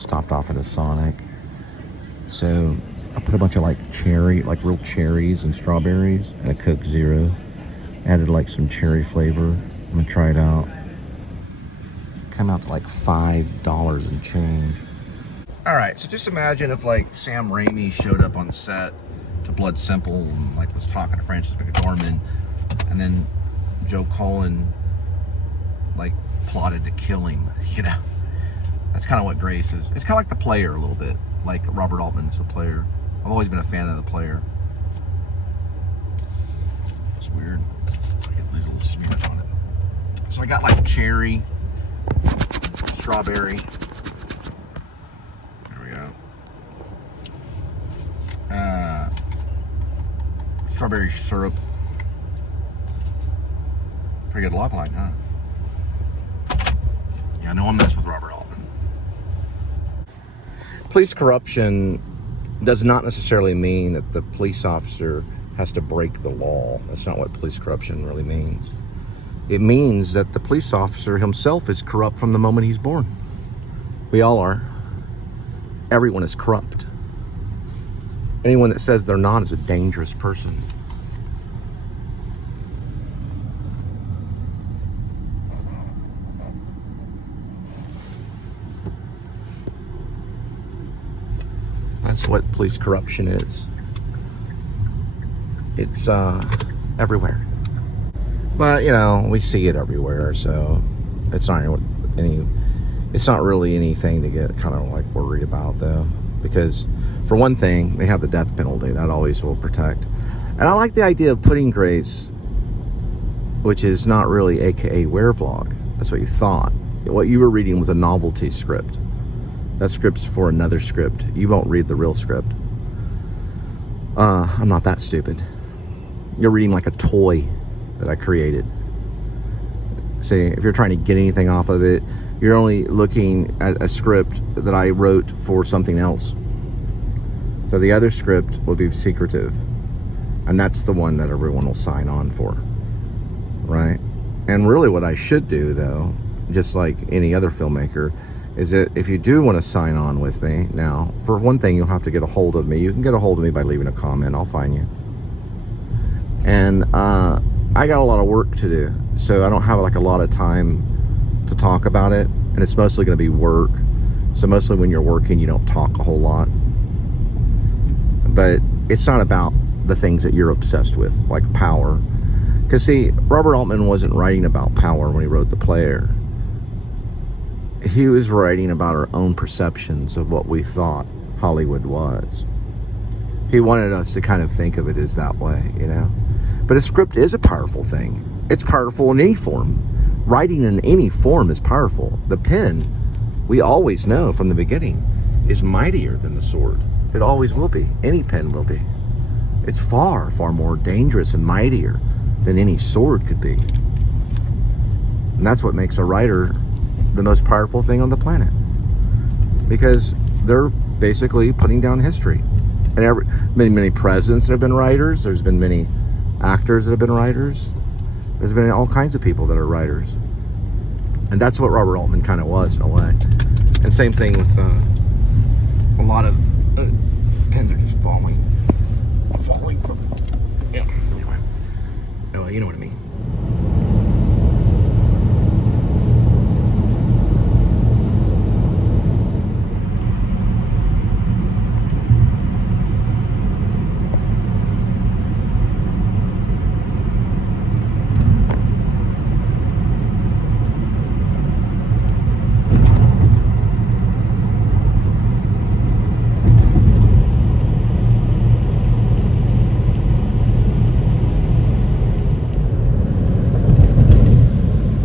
stopped off at a Sonic. So I put a bunch of like real cherries and strawberries and a Coke Zero. Added like some cherry flavor. I'm gonna try it out. Came out to like $5 and change. All right, so just imagine if like Sam Raimi showed up on set to Blood Simple and like was talking to Frances McDormand, and then Joe Cohen like plotted to kill him, you know. That's kind of what Grace is. It's kind of like The Player a little bit, like Robert Altman's The Player. I've always been a fan of The Player. It's weird. I get these little smears on it. So I got like cherry, strawberry. There we go. Strawberry syrup. Pretty good log line, huh? Yeah, I know I'm messing with Robert Altman. Police corruption does not necessarily mean that the police officer has to break the law. That's not what police corruption really means. It means that the police officer himself is corrupt from the moment he's born. We all are. Everyone is corrupt. Anyone that says they're not is a dangerous person. That's what police corruption is. It's everywhere. But you know, we see it everywhere, so it's not really anything to get kind of like worried about, though, because for one thing, they have the death penalty that always will protect. And I like the idea of putting Grace, which is not really AKA Werevlog. That's what you thought. What you were reading was a novelty script. That script's for another script. You won't read the real script. I'm not that stupid. You're reading like a toy that I created. See, if you're trying to get anything off of it, you're only looking at a script that I wrote for something else. So the other script will be secretive. And that's the one that everyone will sign on for. Right? And really what I should do, though, just like any other filmmaker, is that if you do want to sign on with me, now, for one thing, you'll have to get a hold of me. You can get a hold of me by leaving a comment. I'll find you. And I got a lot of work to do, so I don't have like a lot of time to talk about it. And it's mostly going to be work. So mostly when you're working, you don't talk a whole lot. But it's not about the things that you're obsessed with, like power. Because see, Robert Altman wasn't writing about power when he wrote The Player. He was writing about our own perceptions of what we thought Hollywood was. He wanted us to kind of think of it as that way, you know. But a script is a powerful thing. It's powerful in any form. Writing in any form is powerful. The pen, we always know from the beginning, is mightier than the sword. It always will be. Any pen will be. It's far, far more dangerous and mightier than any sword could be. And that's what makes a writer the most powerful thing on the planet, because they're basically putting down history. And many presidents that have been writers. There's been many actors that have been writers. There's been all kinds of people that are writers, and that's what Robert Altman kind of was in a way. And same thing with a lot of pens are just falling from it. Yeah. Anyway, oh, you know what I mean.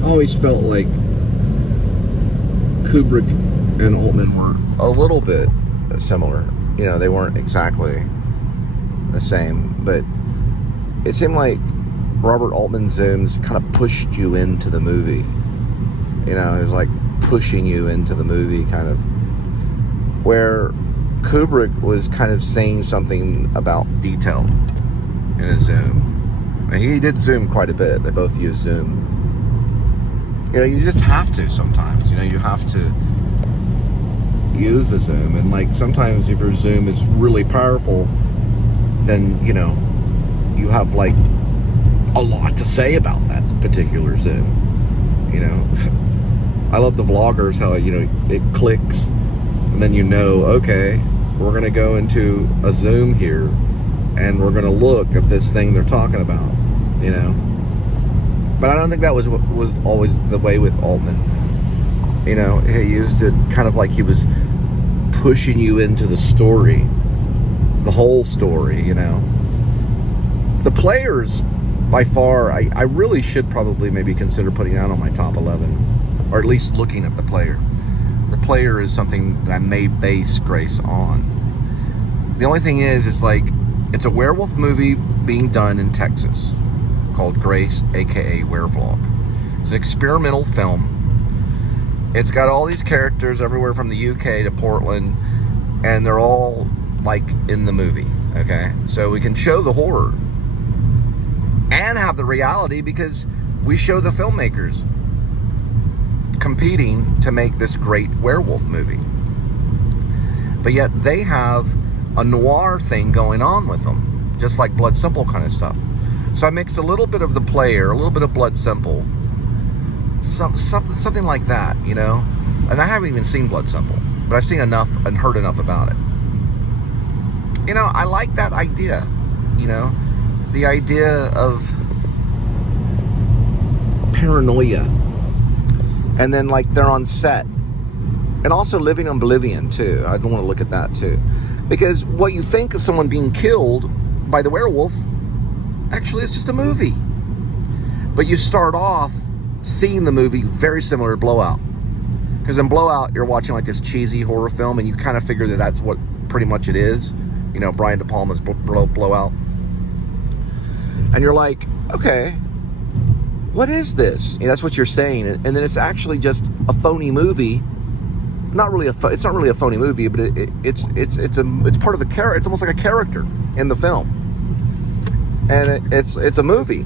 Always felt like Kubrick and Altman were a little bit similar. You know, they weren't exactly the same, but it seemed like Robert Altman's zooms kind of pushed you into the movie. You know, it was like pushing you into the movie, kind of, where Kubrick was kind of saying something about detail in his zoom. And he did zoom quite a bit. They both used zoom. You know, you just have to sometimes. You know, you have to use the zoom, and like sometimes if your zoom is really powerful, then you know you have like a lot to say about that particular zoom. You know, I love the vloggers, how you know it clicks and then you know, okay, we're gonna go into a zoom here and we're gonna look at this thing they're talking about, you know. But I don't think that was what was always the way with Altman. You know, he used it kind of like he was pushing you into the story, the whole story, you know. The Players, by far, I really should probably maybe consider putting that on my top 11, or at least looking at The Player. The Player is something that I may base Grace on. The only thing is like, it's a werewolf movie being done in Texas called Grace, aka Werevlog. It's an experimental film. It's got all these characters everywhere from the UK to Portland, and they're all like in the movie, okay? So we can show the horror and have the reality, because we show the filmmakers competing to make this great werewolf movie. But yet they have a noir thing going on with them, just like Blood Simple kind of stuff. So I mix a little bit of The Player, a little bit of Blood Simple, something like that, you know. And I haven't even seen Blood Simple, but I've seen enough and heard enough about it. You know, I like that idea, you know, the idea of paranoia, and then like they're on set, and also living in oblivion too. I don't want to look at that too, because what you think of someone being killed by the werewolf, actually it's just a movie. But you start off seeing the movie very similar to Blowout, because in Blowout you're watching like this cheesy horror film, and you kind of figure that that's what pretty much it is, you know, Brian De Palma's Blowout, and you're like, okay, what is this? You know, that's what you're saying, and then it's actually just a phony movie. It's not really a phony movie, but it's part of a character. It's almost like a character in the film, and it's a movie.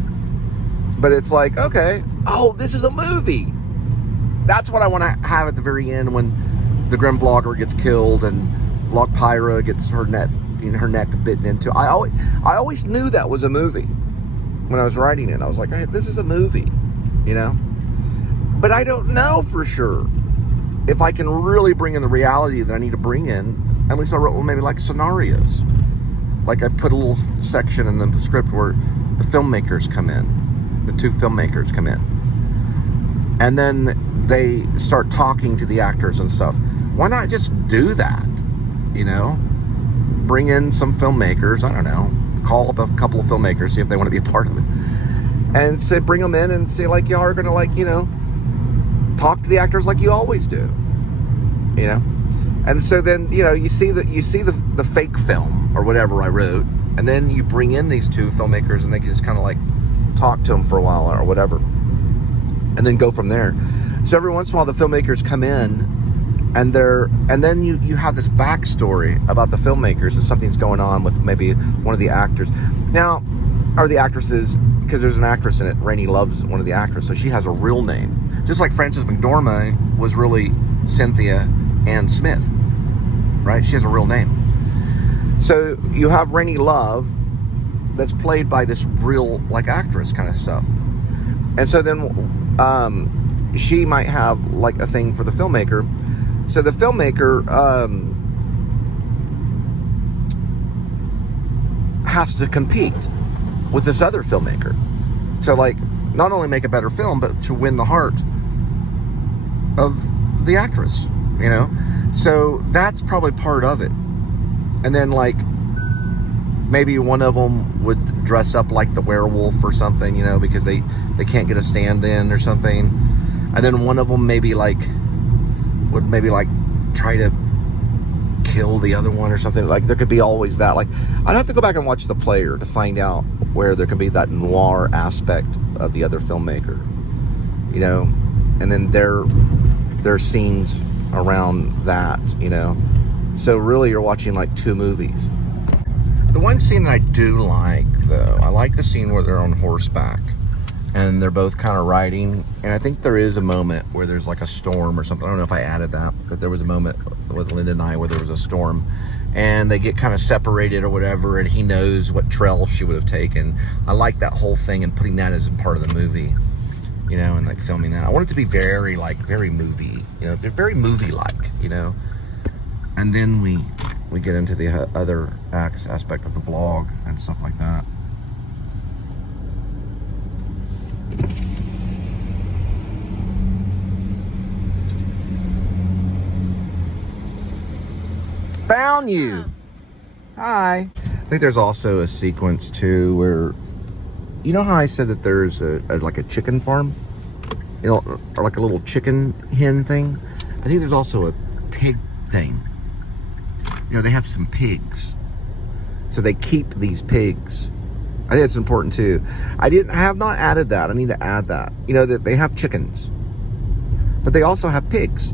But it's like, okay, oh, this is a movie. That's what I want to have at the very end, when the Grim Vlogger gets killed and Vlogpyra gets her neck bitten into. I always knew that was a movie when I was writing it. I was like, hey, this is a movie, you know. But I don't know for sure if I can really bring in the reality that I need to bring in. At least I wrote, well, maybe like scenarios. Like I put a little section in the script where the filmmakers come in. The two filmmakers come in, and then they start talking to the actors and stuff. Why not just do that? You know, bring in some filmmakers. I don't know, call up a couple of filmmakers, see if they want to be a part of it, and say, bring them in and say, like, y'all are gonna, like, you know, talk to the actors like you always do, you know. And so then, you know, you see the fake film or whatever I wrote, and then you bring in these two filmmakers, and they can just kind of like talk to them for a while or whatever, and then go from there. So every once in a while the filmmakers come in, and then you have this backstory about the filmmakers, and something's going on with maybe one of the actors now, or the actresses, because there's an actress in it. Rainey Love's one of the actresses, so she has a real name, just like Frances McDormand was really Cynthia Ann Smith, right? She has a real name. So you have Rainey Love that's played by this real, like, actress kind of stuff. And so then she might have like a thing for the filmmaker. So the filmmaker has to compete with this other filmmaker to, like, not only make a better film, but to win the heart of the actress, you know. So that's probably part of it. And then, like, maybe one of them would dress up like the werewolf or something, you know, because they can't get a stand-in or something. And then one of them would maybe try to kill the other one or something. Like, there could be always that. Like, I'd have to go back and watch The Player to find out where there can be that noir aspect of the other filmmaker, you know. And then their scenes around that, you know. So really you're watching like two movies. The one scene that I do like, though, I like the scene where they're on horseback, and they're both kind of riding. And I think there is a moment where there's like a storm or something. I don't know if I added that, but there was a moment with Linda and I where there was a storm, and they get kind of separated or whatever, and he knows what trail she would have taken. I like that whole thing and putting that as a part of the movie, you know, and like filming that. I want it to be very movie, you know, very movie-like, you know. And then we get into the other aspect of the vlog and stuff like that. Found you. Hi. I think there's also a sequence too where, you know how I said that there's like a chicken farm, you know, or like a little chicken hen thing. I think there's also a pig thing. You know, they have some pigs, so they keep these pigs. I think it's important too. I have not added that. I need to add that. You know, that they have chickens, but they also have pigs.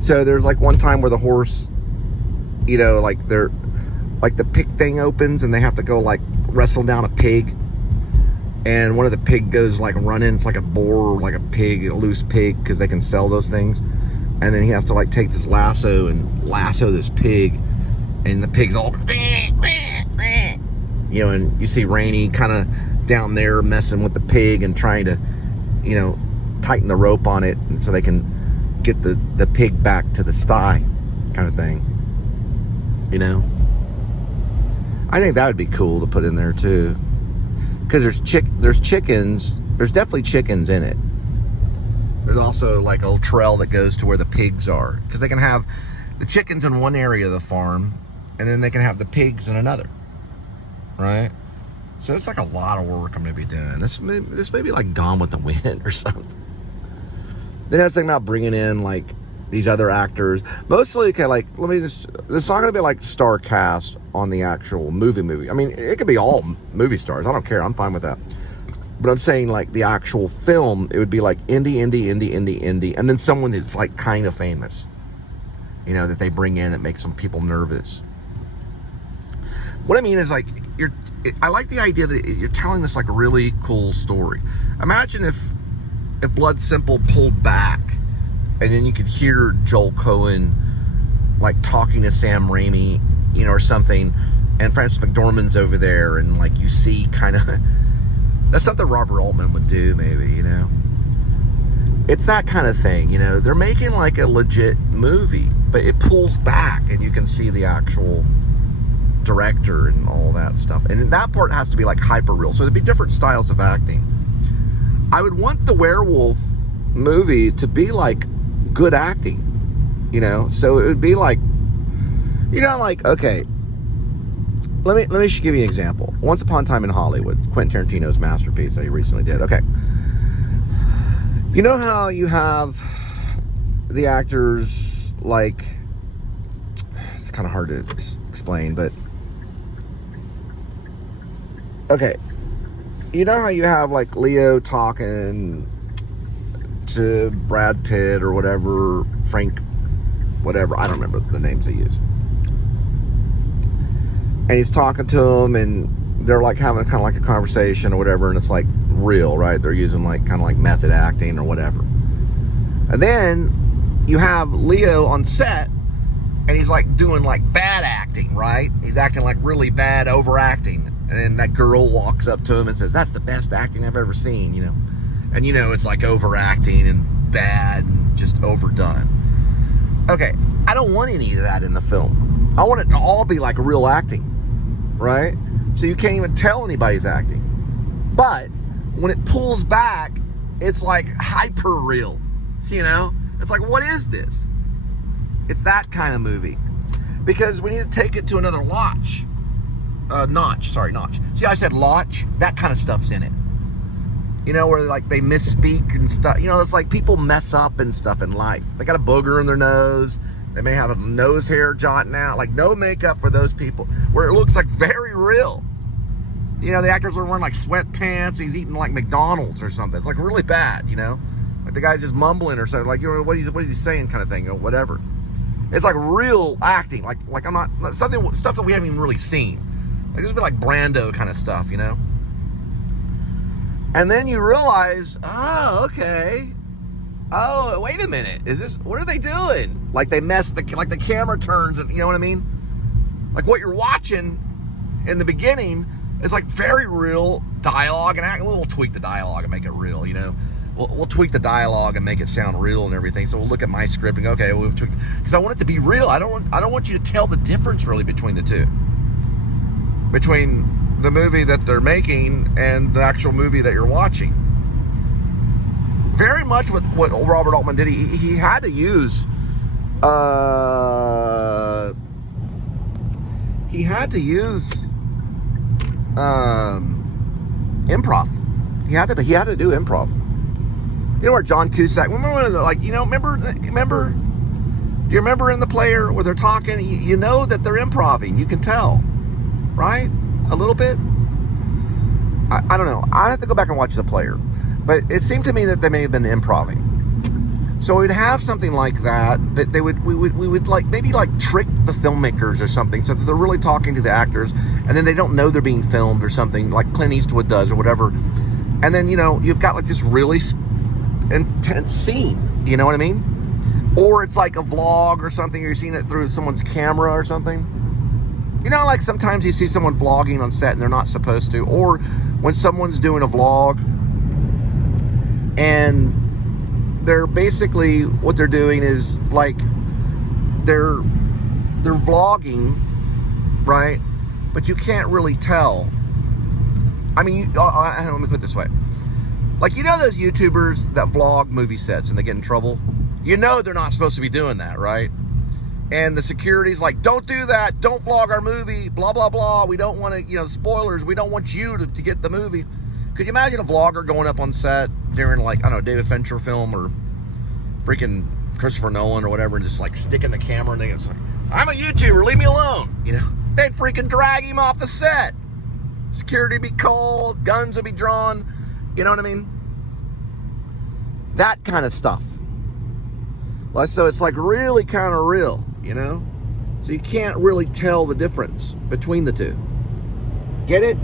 So there's like one time where the horse, you know, like they're like the pig thing opens and they have to go like wrestle down a pig, and one of the pig goes like running. It's like a boar or like a pig, a loose pig, because they can sell those things. And then he has to like take this lasso and lasso this pig, and the pig's all, you know, and you see Rainey kind of down there messing with the pig and trying to, you know, tighten the rope on it, and so they can get the pig back to the sty, kind of thing. You know, I think that would be cool to put in there too, because there's chickens. There's definitely chickens in it. There's also like a trail that goes to where the pigs are, because they can have the chickens in one area of the farm, and then they can have the pigs in another, right? So it's like a lot of work I'm gonna be doing. This may be like Gone with the Wind or something. Then I was thinking about bringing in like these other actors, mostly. Okay, like it's not gonna be like star cast on the actual movie. I mean, it could be all movie stars. I don't care. I'm fine with that. But I'm saying like the actual film, it would be like indie, and then someone that's like kind of famous, you know, that they bring in that makes some people nervous. What I mean is like I like the idea that you're telling this like a really cool story. Imagine if Blood Simple pulled back, and then you could hear Joel Coen like talking to Sam Raimi, you know, or something, and Frances McDormand's over there, and like you see kind of. That's something Robert Altman would do, maybe, you know. It's that kind of thing, you know. They're making like a legit movie, but it pulls back and you can see the actual director and all that stuff. And that part has to be like hyper real. So there'd be different styles of acting. I would want the werewolf movie to be like good acting, you know. So it would be like, you know, like, okay, Let me just give you an example. Once Upon a Time in Hollywood, Quentin Tarantino's masterpiece that he recently did. Okay. You know how you have the actors, like, it's kind of hard to explain, but, okay. You know how you have, like, Leo talking to Brad Pitt or whatever, Frank, whatever, I don't remember the names they use. And he's talking to him, and they're like having kind of like a conversation or whatever, and it's like real, right? They're using like kind of like method acting or whatever. And then you have Leo on set, and he's like doing like bad acting, right? He's acting like really bad, overacting. And then that girl walks up to him and says, "That's the best acting I've ever seen," you know? And you know, it's like overacting and bad and just overdone. Okay, I don't want any of that in the film. I want it to all be like real acting. Right? So you can't even tell anybody's acting. But when it pulls back, it's like hyper real. You know? It's like, what is this? It's that kind of movie. Because we need to take it to another notch. Notch. See, I said notch? That kind of stuff's in it. You know, where like they misspeak and stuff. You know, it's like people mess up and stuff in life. They got a booger in their nose. They may have a nose hair jotting out, like no makeup for those people, where it looks like very real. You know, the actors are wearing like sweatpants. He's eating like McDonald's or something. It's like really bad, you know? Like the guy's just mumbling or something, like, you know, what is he saying kind of thing, you know, whatever. It's like real acting, like I'm not, stuff that we haven't even really seen. Like this would be like Brando kind of stuff, you know? And then you realize, oh, okay. Oh, wait a minute. What are they doing? Like they like the camera turns, and you know what I mean? Like what you're watching in the beginning is like very real dialogue, and we'll tweak the dialogue and make it real, you know? We'll tweak the dialogue and make it sound real and everything. So we'll look at my script and go, okay, we'll tweak, because I want it to be real. I don't want you to tell the difference really between the two. Between the movie that they're making and the actual movie that you're watching. Very much what Robert Altman did. He had to use improv. He had to do improv. You know where John Cusack? Remember, like, you know, remember? Do you remember in The Player where they're talking? You know that they're improving. You can tell, right? A little bit. I don't know. I have to go back and watch The Player, but it seemed to me that they may have been improving. So we'd have something like that, but we would like maybe like trick the filmmakers or something, so that they're really talking to the actors, and then they don't know they're being filmed or something, like Clint Eastwood does or whatever. And then, you know, you've got like this really intense scene, you know what I mean? Or it's like a vlog or something, or you're seeing it through someone's camera or something. You know, like sometimes you see someone vlogging on set and they're not supposed to, or when someone's doing a vlog and they're basically, what they're doing is like they're vlogging, right? But you can't really tell. I mean, let me put it this way. Like, you know those YouTubers that vlog movie sets and they get in trouble? You know they're not supposed to be doing that, right? And the security's like, don't do that. Don't vlog our movie. Blah, blah, blah. We don't want to, you know, spoilers. We don't want you to get the movie. Could you imagine a vlogger going up on set during, like, I don't know, David Fincher film or freaking Christopher Nolan or whatever, and just like sticking the camera and it's like, I'm a YouTuber, leave me alone. You know, they'd freaking drag him off the set. Security would be called, guns would be drawn. You know what I mean? That kind of stuff. Well, so it's like really kind of real, you know? So you can't really tell the difference between the two. Get it?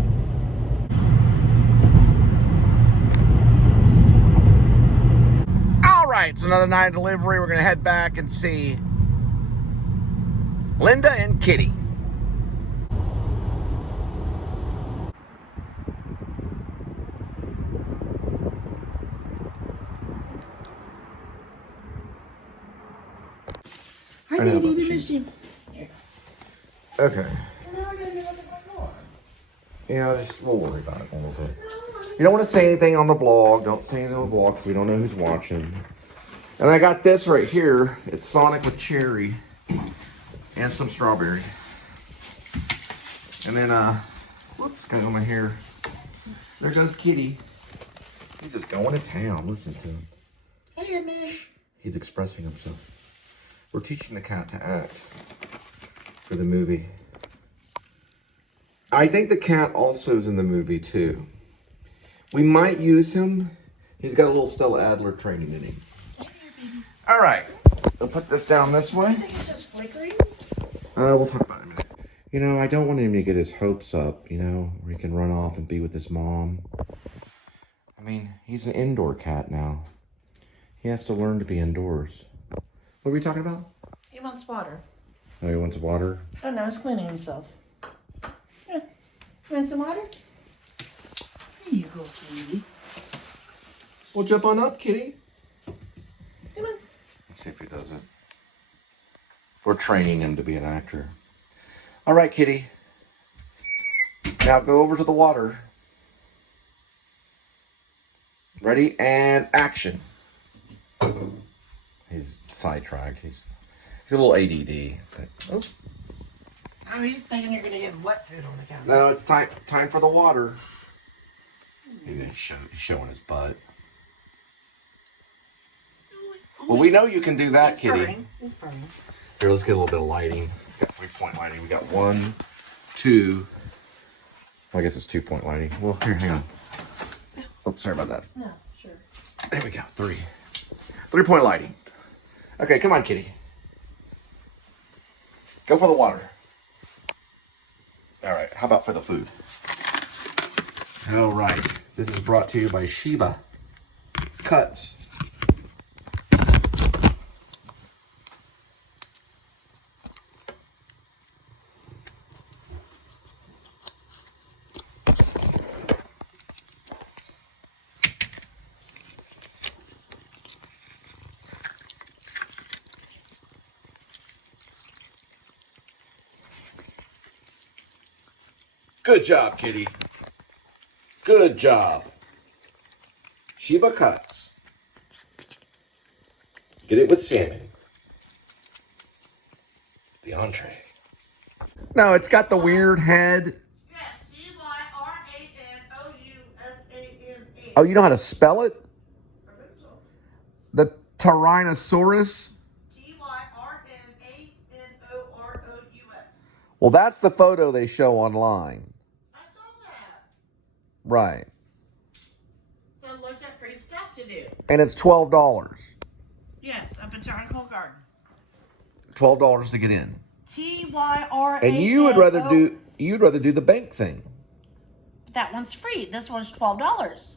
All right, it's another night of delivery. We're going to head back and see Linda and Kitty. Hi, baby, we miss you. Okay. Yeah, we'll worry about it a little bit. You don't want to say anything on the vlog. Don't say anything on the vlog because we don't know who's watching. And I got this right here. It's Sonic with cherry and some strawberry. And then, whoops, got it on my hair. There goes Kitty. He's just going to town. Listen to him. Hey, Edmund. He's expressing himself. We're teaching the cat to act for the movie. I think the cat also is in the movie too. We might use him. He's got a little Stella Adler training in him. All right, we'll put this down this way. I think it's just flickering. We'll talk about it in a minute. You know, I don't want him to get his hopes up, you know, where he can run off and be with his mom. I mean, he's an indoor cat now. He has to learn to be indoors. What were we talking about? He wants water. Oh, he wants water? Oh, no, he's cleaning himself. Yeah. You want some water? Here you go, Kitty. Well, jump on up, Kitty. Come on. Let's see if he does it. We're training him to be an actor. All right, Kitty. Now go over to the water. Ready? And action. He's sidetracked. He's a little ADD. But, Oh, he's thinking you're going to get wet food on the counter. no, it's time for the water. He's showing his butt. Well, we know you can do that, He's Kitty. purring. He's purring. Here, let's get a little bit of lighting. We got 3-point lighting. We got 1, 2. I guess it's 2-point lighting. Well, here, hang on. Oh, sorry about that. No, sure. There we go. 3. 3-point lighting. Okay, come on, Kitty. Go for the water. All right, how about for the food? All right, This is brought to you by Sheba Cuts. Good job, kitty. Good job. Sheba Cuts. Get it with salmon. The entree. No, it's got the weird head. Yes, Tyrannosaurus. Oh, you know how to spell it? The Tyrannosaurus? Tyrannous. Well, that's the photo they show online. I saw that. Right. So it looked at free stuff to do. And it's $12. Yes, a botanical garden. $12 to get in. Tyrannosaurus. And you'd rather do the bank thing. That one's free. This one's $12.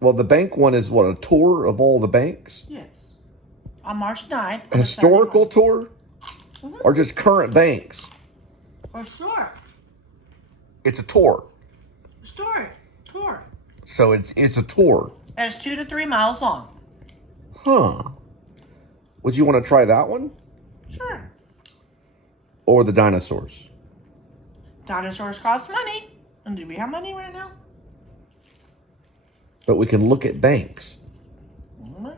Well, the bank one is what, a tour of all the banks? Yes. On March 9th. A historical tour? Mm-hmm. Or just current banks? For sure. It's a tour. Tour. So it's a tour. It's 2 to 3 miles long. Huh. Would you want to try that one? Sure. Or the dinosaurs? Dinosaurs cost money. And do we have money right now? But we can look at banks. Mm-hmm.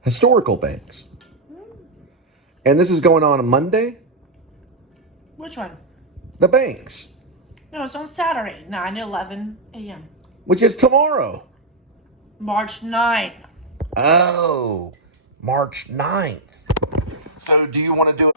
Historical banks. And this is going on Monday? Which one? The banks. No, it's on Saturday, 9 to 11 a.m. Which is tomorrow. March 9th. Oh, March 9th. So do you want to do it?